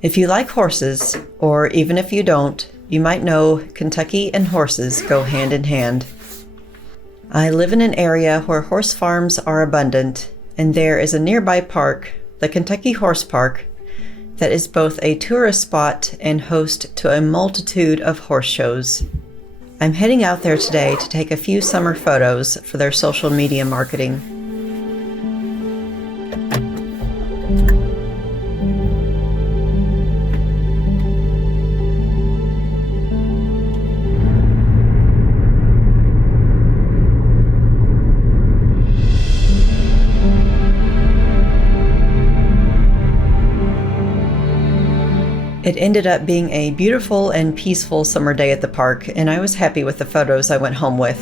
If you like horses, or even if you don't, you might know Kentucky and horses go hand in hand. I live in an area where horse farms are abundant, and there is a nearby park, the Kentucky Horse Park, that is both a tourist spot and host to a multitude of horse shows. I'm heading out there today to take a few summer photos for their social media marketing. It ended up being a beautiful and peaceful summer day at the park, and I was happy with the photos I went home with.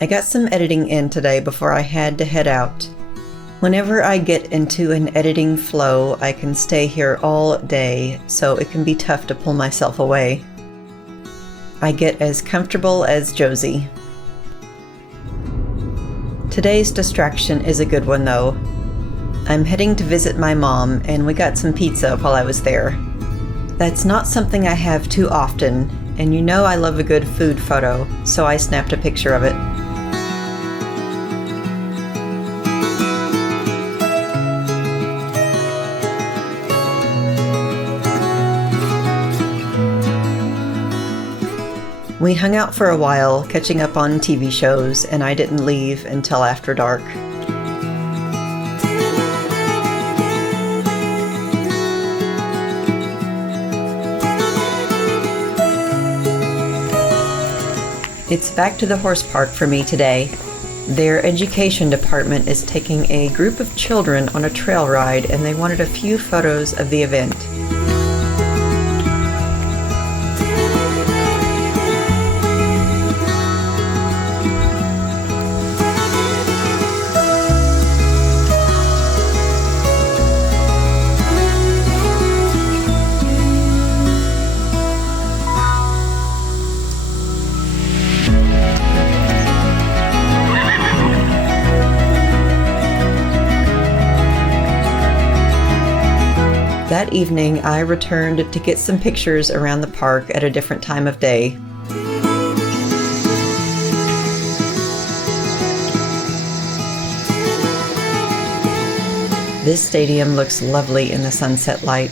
I got some editing in today before I had to head out. Whenever I get into an editing flow, I can stay here all day, so it can be tough to pull myself away. I get as comfortable as Josie. Today's distraction is a good one though. I'm heading to visit my mom, and we got some pizza while I was there. That's not something I have too often, and you know I love a good food photo, so I snapped a picture of it. We hung out for a while, catching up on TV shows, and I didn't leave until after dark. It's back to the horse park for me today. Their education department is taking a group of children on a trail ride, and they wanted a few photos of the event. That evening, I returned to get some pictures around the park at a different time of day. This stadium looks lovely in the sunset light.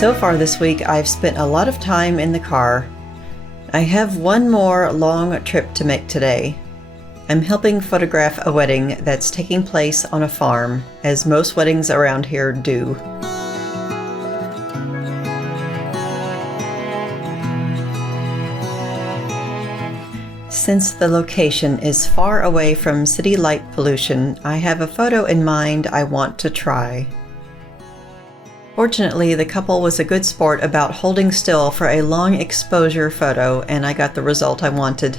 So far this week, I've spent a lot of time in the car. I have one more long trip to make today. I'm helping photograph a wedding that's taking place on a farm, as most weddings around here do. Since the location is far away from city light pollution, I have a photo in mind I want to try. Fortunately, the couple was a good sport about holding still for a long exposure photo, and I got the result I wanted.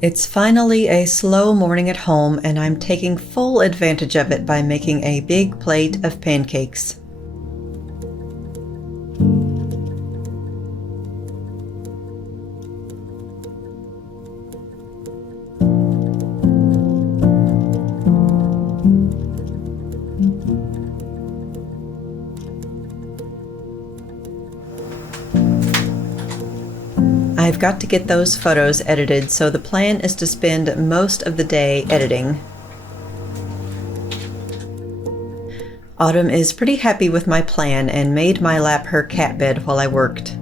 It's finally a slow morning at home, and I'm taking full advantage of it by making a big plate of pancakes. I've got to get those photos edited, so the plan is to spend most of the day editing. Autumn is pretty happy with my plan and made my lap her cat bed while I worked.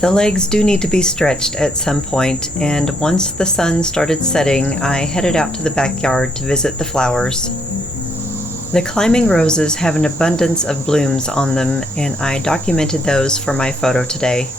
The legs do need to be stretched at some point, and once the sun started setting, I headed out to the backyard to visit the flowers. The climbing roses have an abundance of blooms on them, and I documented those for my photo today.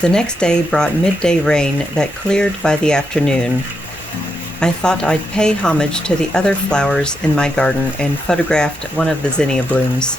The next day brought midday rain that cleared by the afternoon. I thought I'd pay homage to the other flowers in my garden and photographed one of the zinnia blooms.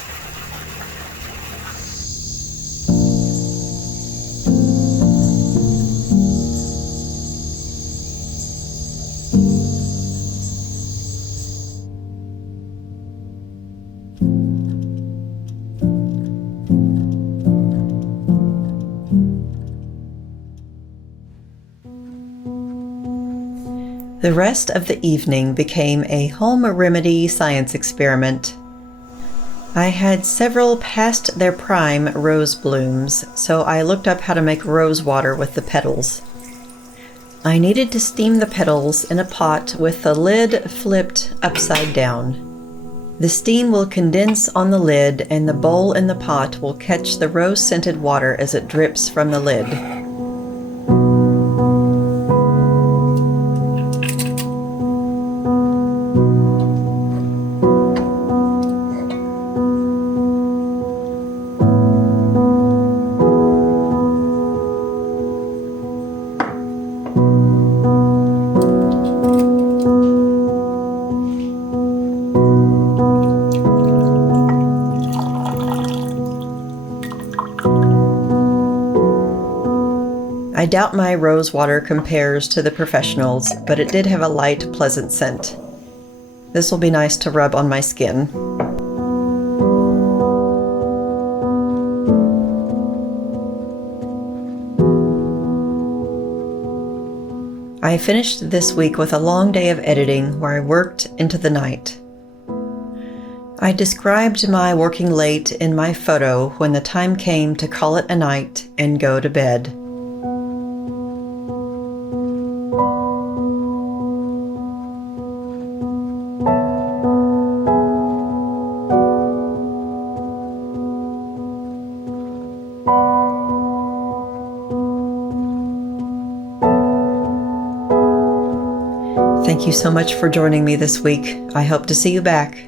The rest of the evening became a home remedy science experiment. I had several past their prime rose blooms, so I looked up how to make rose water with the petals. I needed to steam the petals in a pot with the lid flipped upside down. The steam will condense on the lid and the bowl in the pot will catch the rose-scented water as it drips from the lid. I doubt my rose water compares to the professionals, but it did have a light, pleasant scent. This will be nice to rub on my skin. I finished this week with a long day of editing where I worked into the night. I described my working late in my photo when the time came to call it a night and go to bed. Thank you so much for joining me this week. I hope to see you back.